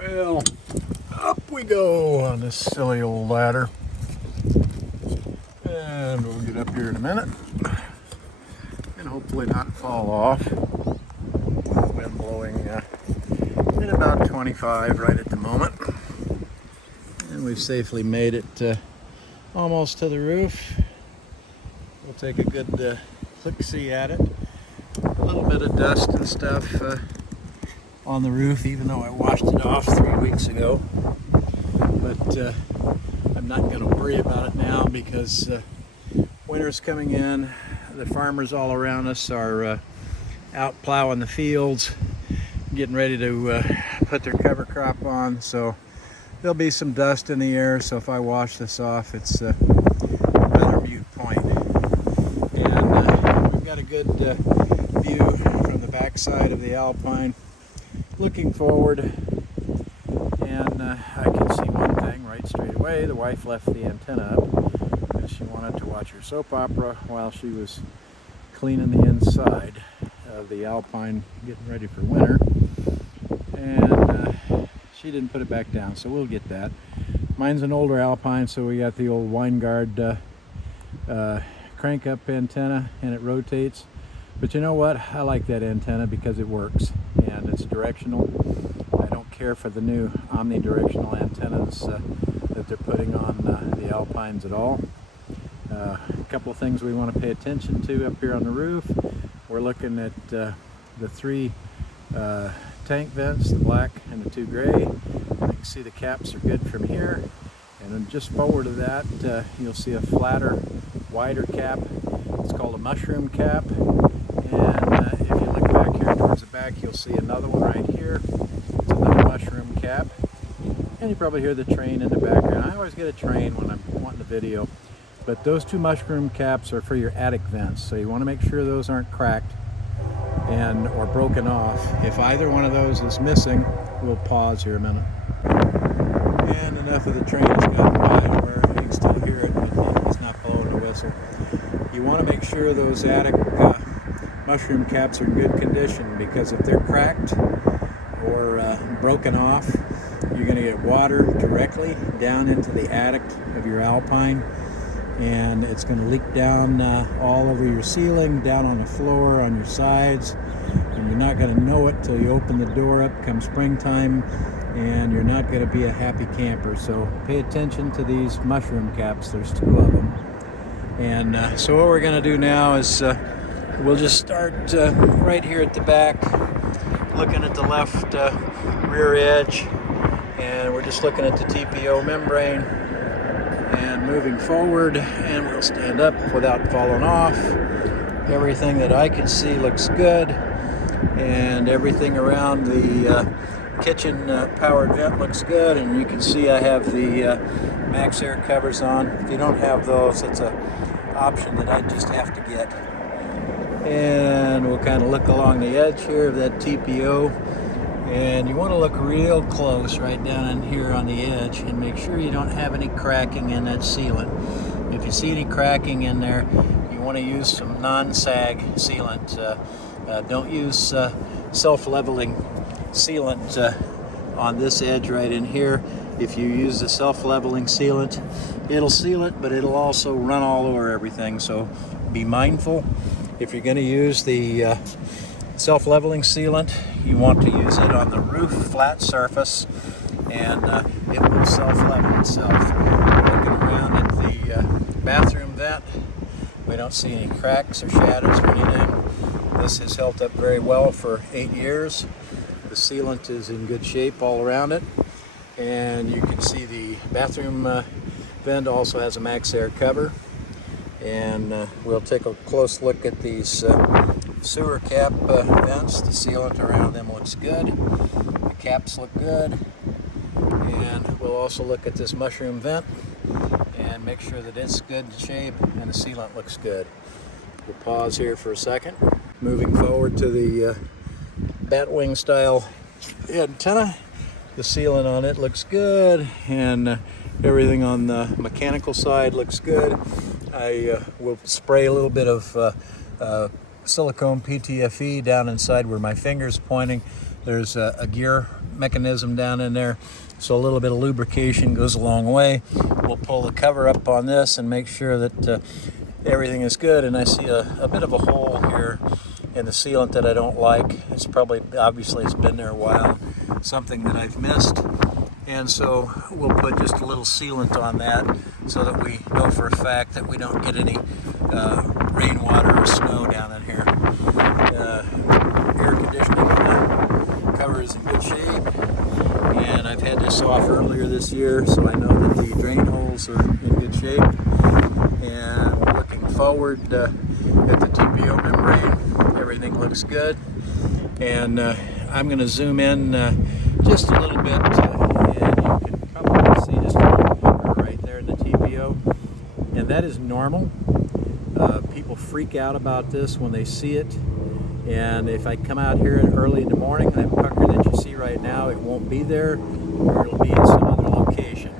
Well, up we go on this silly old ladder. And we'll get up here in a minute and hopefully not fall off. Wind blowing at about 25 right at the moment. And we've safely made it almost to the roof. We'll take a good look-see at it. A little bit of dust and stuff on the roof, even though I washed it off 3 weeks ago. But I'm not going to worry about it now because winter's coming in. The farmers all around us are out plowing the fields, getting ready to put their cover crop on. So there'll be some dust in the air. So if I wash this off, it's a better viewpoint. And we've got a good view from the backside of the Alpine. Looking forward, and I can see one thing right straight away. The wife left the antenna up because she wanted to watch her soap opera while she was cleaning the inside of the Alpine, getting ready for winter. And she didn't put it back down, so we'll get that. Mine's an older Alpine, so we got the old Weingard crank up antenna, and it rotates. But you know what? I like that antenna because it works and it's directional. I don't care for the new omnidirectional antennas that they're putting on the Alpines at all. A couple of things we want to pay attention to up here on the roof. We're looking at the three tank vents, the black and the two gray. And you can see the caps are good from here. And then just forward of that, you'll see a flatter, wider cap. It's called a mushroom cap. And if you look back here towards the back, you'll see another one right here. It's another mushroom cap. And you probably hear the train in the background. I always get a train when I'm wanting the video. But those two mushroom caps are for your attic vents. So you want to make sure those aren't cracked or broken off. If either one of those is missing, we'll pause here a minute. And enough of the train has gotten by where you can still hear it, but he's not blowing the whistle. You want to make sure those attic mushroom caps are in good condition, because if they're cracked or broken off, you're going to get water directly down into the attic of your Alpine, and it's going to leak down all over your ceiling, down on the floor, on your sides, and you're not going to know it till you open the door up come springtime, and you're not going to be a happy camper. So pay attention to these mushroom caps. There's two of them. And so what we're going to do now is we'll just start right here at the back, looking at the left rear edge, and we're just looking at the TPO membrane and moving forward, and we'll stand up without falling off. Everything that I can see looks good, and everything around the kitchen powered vent looks good, and you can see I have the max air covers on. If you don't have those, it's a option that I just have to get. And we'll kind of look along the edge here of that TPO, and you want to look real close right down in here on the edge and make sure you don't have any cracking in that sealant. If you see any cracking in there, you want to use some non-sag sealant. Don't use self-leveling sealant on this edge right in here. If you use the self-leveling sealant, it'll seal it, but it'll also run all over everything. So be mindful. If you're going to use the self-leveling sealant, you want to use it on the roof flat surface, and it will self-level itself. Looking around at the bathroom vent, we don't see any cracks or shadows or anything. This has held up very well for 8 years. The sealant is in good shape all around it, and you can see the bathroom vent also has a max air cover. And we'll take a close look at these sewer cap vents. The sealant around them looks good. The caps look good. And we'll also look at this mushroom vent and make sure that it's good shape and the sealant looks good. We'll pause here for a second. Moving forward to the Batwing style antenna. The sealant on it looks good, and everything on the mechanical side looks good. I will spray a little bit of silicone PTFE down inside where my finger's pointing. There's a gear mechanism down in there, so a little bit of lubrication goes a long way. We'll pull the cover up on this and make sure that everything is good. And I see a bit of a hole here in the sealant that I don't like. It's probably, obviously it's been there a while, something that I've missed. And so we'll put just a little sealant on that so that we know for a fact that we don't get any rainwater or snow down in here. Air conditioning cover is in good shape, and I've had this off earlier this year, so I know that the drain holes are in good shape. And we're looking forward at the TPO membrane. Everything looks good, and I'm going to zoom in just a little bit, and you can probably see just a little pucker right there in the TPO, and that is normal. People freak out about this when they see it, and if I come out here early in the morning, that pucker that you see right now, it won't be there, or it'll be in some other location.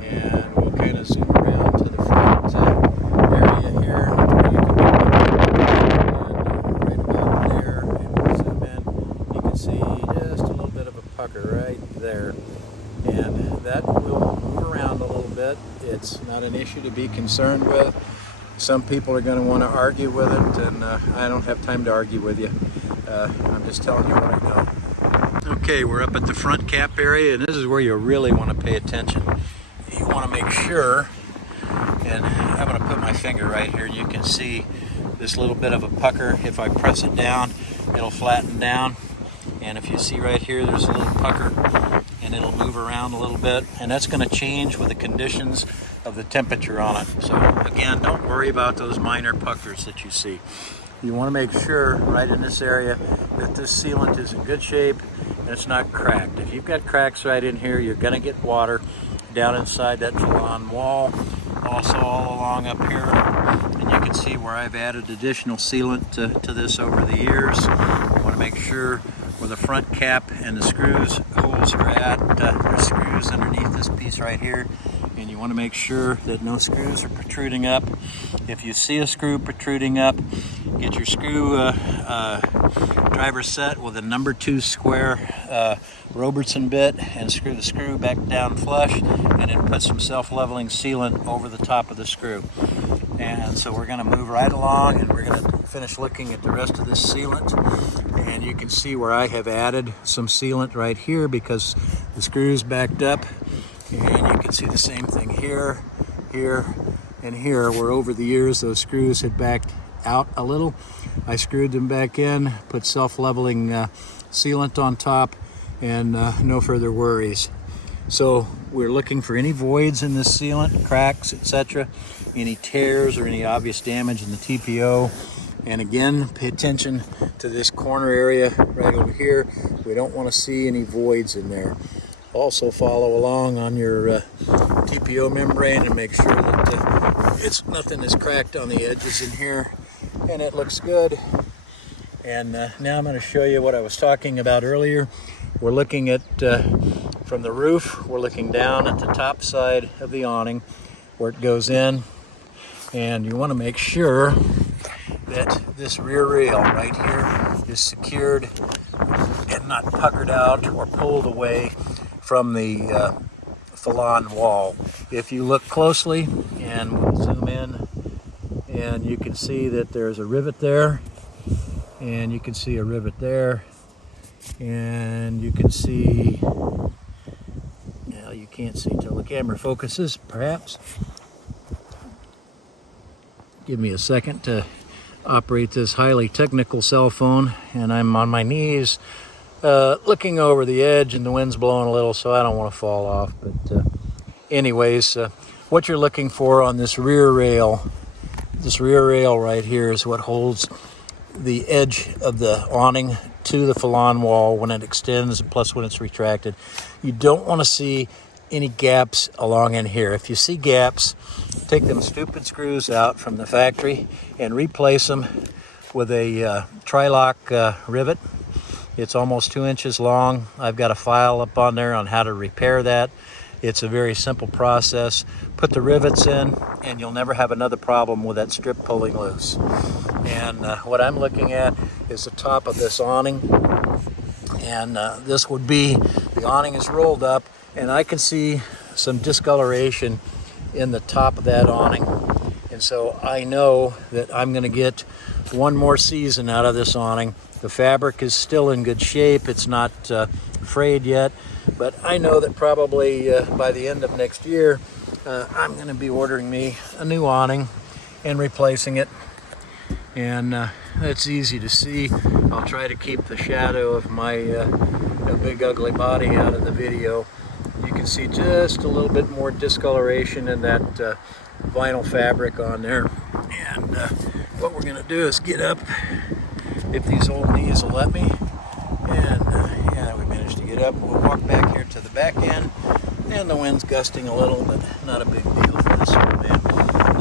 And we'll kind of zoom around to the front area here. Right about there, and we'll zoom in. You can see just a little bit of a pucker right there, and that will move around a little bit. It's not an issue to be concerned with. Some people are going to want to argue with it, and I don't have time to argue with you. I'm just telling you what I know. Okay, we're up at the front cap area, and this is where you really want to pay attention. You want to make sure, and I'm going to put my finger right here, and you can see this little bit of a pucker. If I press it down, it'll flatten down, and if you see right here, there's a little pucker, and it'll move around a little bit, and that's going to change with the conditions of the temperature on it. So again, don't worry about those minor puckers that you see. You want to make sure right in this area that this sealant is in good shape and it's not cracked. If you've got cracks right in here, you're going to get water down inside that Falon wall, also all along up here. And you can see where I've added additional sealant to this over the years. You want to make sure where the front cap and the screws holes are at, there's screws underneath this piece right here, and you want to make sure that no screws are protruding up. If you see a screw protruding up, get your screw driver set with a number 2 square Robertson bit and screw the screw back down flush, and then put some self-leveling sealant over the top of the screw. And so we're going to move right along, and we're going to finish looking at the rest of this sealant. And you can see where I have added some sealant right here because the screw's backed up. And you can see the same thing here, here, and here, where over the years those screws had backed out a little. I screwed them back in, put self-leveling sealant on top, and no further worries. So we're looking for any voids in this sealant, cracks, etc., any tears or any obvious damage in the TPO. And again, pay attention to this corner area right over here. We don't want to see any voids in there. Also follow along on your TPO membrane and make sure that nothing is cracked on the edges in here, and it looks good. And now I'm going to show you what I was talking about earlier. We're looking at from the roof, we're looking down at the top side of the awning where it goes in, and you want to make sure that this rear rail right here is secured and not puckered out or pulled away from the Falon wall. If you look closely, and we'll zoom in, and you can see that there's a rivet there, and you can see a rivet there, and you can see, now you can't see till the camera focuses, perhaps. Give me a second to operate this highly technical cell phone, and I'm on my knees looking over the edge, and the wind's blowing a little, so I don't want to fall off. But anyways, what you're looking for on this rear rail right here is what holds the edge of the awning to the Falon wall when it extends, plus when it's retracted. You don't want to see any gaps along in here. If you see gaps, take them stupid screws out from the factory and replace them with a tri-lock rivet. It's almost 2 inches long. I've got a file up on there on how to repair that. It's a very simple process. Put the rivets in and you'll never have another problem with that strip pulling loose. And what I'm looking at is the top of this awning. And this would be, the awning is rolled up, and I can see some discoloration in the top of that awning. And so I know that I'm going to get one more season out of this awning. The fabric is still in good shape. It's not frayed yet, but I know that probably by the end of next year, I'm going to be ordering me a new awning and replacing it. And it's easy to see. I'll try to keep the shadow of my big ugly body out of the video. You can see just a little bit more discoloration in that vinyl fabric on there. And what we're going to do is get up, if these old knees will let me. And yeah, we managed to get up. We'll walk back here to the back end. And the wind's gusting a little, but not a big deal for this one, man.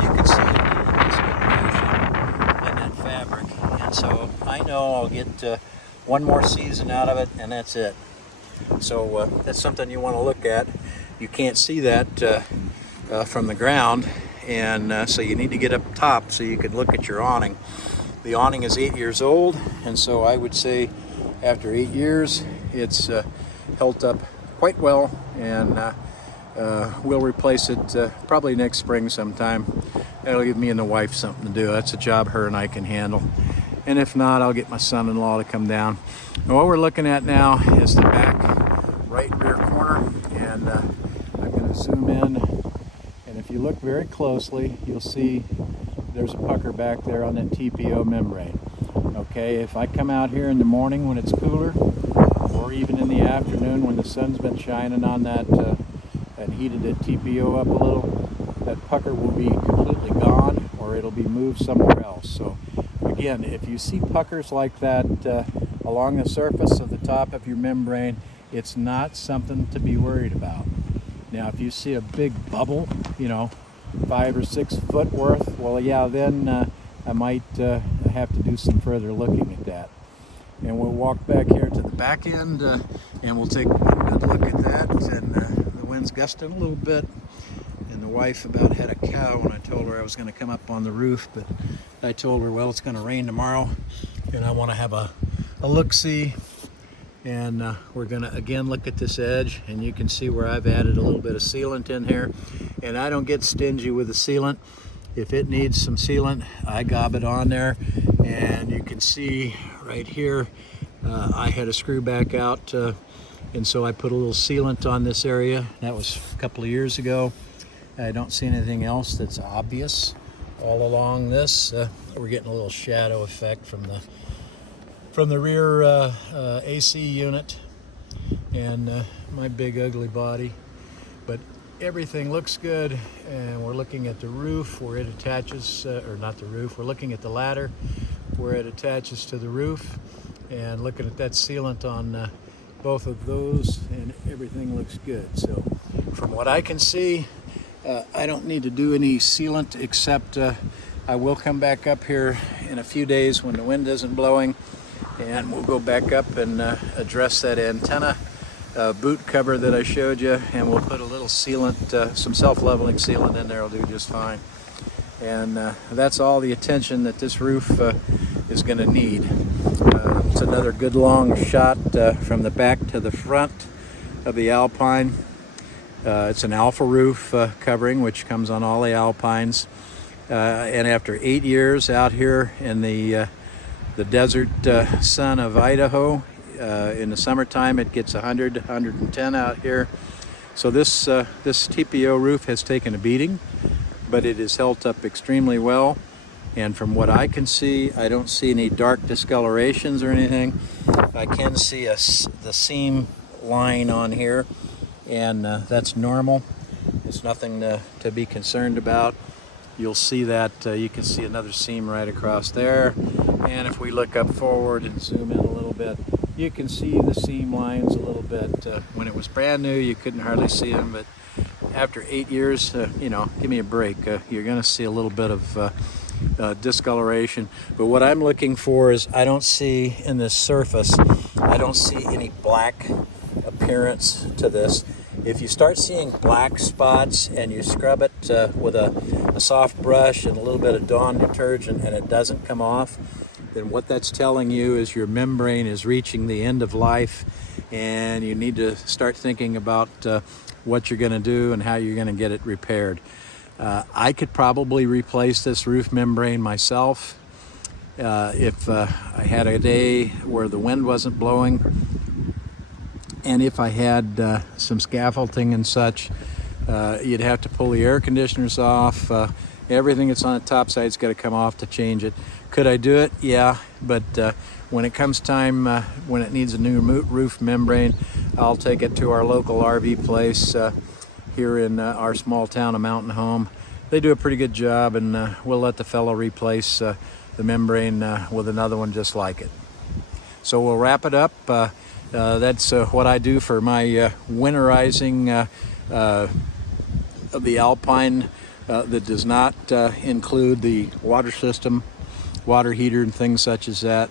You can see a little discoloration in that fabric. And so I know I'll get one more season out of it, and that's it. So that's something you want to look at. You can't see that from the ground, and so you need to get up top so you can look at your awning. The awning is 8 years old, and so I would say after 8 years it's held up quite well, and we'll replace it probably next spring sometime. That'll give me and the wife something to do. That's a job her and I can handle. And if not, I'll get my son-in-law to come down. And what we're looking at now is the back right rear corner, and I'm going to zoom in, and if you look very closely, you'll see there's a pucker back there on that TPO membrane. Okay, if I come out here in the morning when it's cooler, or even in the afternoon when the sun's been shining on that and heated that TPO up a little, that pucker will be completely gone, or it'll be moved somewhere else. So again, if you see puckers like that along the surface of the top of your membrane, it's not something to be worried about. Now, if you see a big bubble, 5 or 6 foot worth, well, yeah, then I might have to do some further looking at that. And we'll walk back here to the back end, and we'll take one good look at that. And the wind's gusting a little bit, and the wife about had a cow when I told her I was going to come up on the roof, but I told her, well, it's going to rain tomorrow, and I want to have a look-see. And we're going to again look at this edge, and you can see where I've added a little bit of sealant in here. And I don't get stingy with the sealant. If it needs some sealant, I gob it on there. And you can see right here, I had a screw back out, and so I put a little sealant on this area. That was a couple of years ago. I don't see anything else that's obvious all along this. We're getting a little shadow effect from the rear AC unit and my big ugly body, but everything looks good. And we're looking at the roof where it attaches, or not the roof, we're looking at the ladder where it attaches to the roof, and looking at that sealant on both of those, and everything looks good. So from what I can see, I don't need to do any sealant, except I will come back up here in a few days when the wind isn't blowing, and we'll go back up and address that antenna boot cover that I showed you, and we'll put a little sealant, some self-leveling sealant in there. Will do just fine. And that's all the attention that this roof is going to need. It's another good long shot from the back to the front of the Alpine. It's an alpha roof covering, which comes on all the Alpines. And after 8 years out here in the desert sun of Idaho, in the summertime it gets 100, 110 out here. So this TPO roof has taken a beating, but it is held up extremely well. And from what I can see, I don't see any dark discolorations or anything. I can see the seam line on here, and that's normal. It's nothing to be concerned about. You'll see that you can see another seam right across there. And if we look up forward and zoom in a little bit, you can see the seam lines a little bit. When it was brand new, you couldn't hardly see them, but after 8 years, give me a break. You're going to see a little bit of discoloration. But what I'm looking for is, I don't see in this surface, I don't see any black appearance to this. If you start seeing black spots and you scrub it with a soft brush and a little bit of Dawn detergent and it doesn't come off, then what that's telling you is your membrane is reaching the end of life, and you need to start thinking about what you're going to do and how you're going to get it repaired. I could probably replace this roof membrane myself if I had a day where the wind wasn't blowing, and if I had some scaffolding and such. You'd have to pull the air conditioners off. Everything that's on the top side's got to come off to change it. Could I do it? Yeah, but when it comes time, when it needs a new roof membrane, I'll take it to our local RV place here in our small town of Mountain Home. They do a pretty good job, and we'll let the fellow replace the membrane with another one just like it. So we'll wrap it up. That's what I do for my winterizing of the Alpine that does not include the water system, water heater, and things such as that.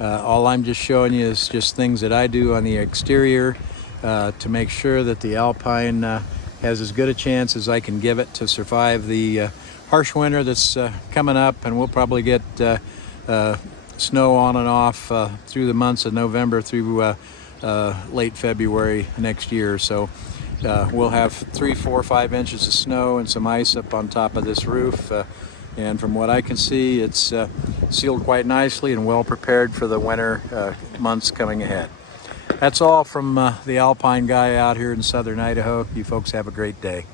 All I'm just showing you is just things that I do on the exterior to make sure that the Alpine has as good a chance as I can give it to survive the harsh winter that's coming up, and we'll probably get snow on and off through the months of November through late February next year. So we'll have 3, 4, 5 inches of snow and some ice up on top of this roof. And from what I can see, it's sealed quite nicely and well prepared for the winter months coming ahead. That's all from the Alpine guy out here in southern Idaho. You folks have a great day.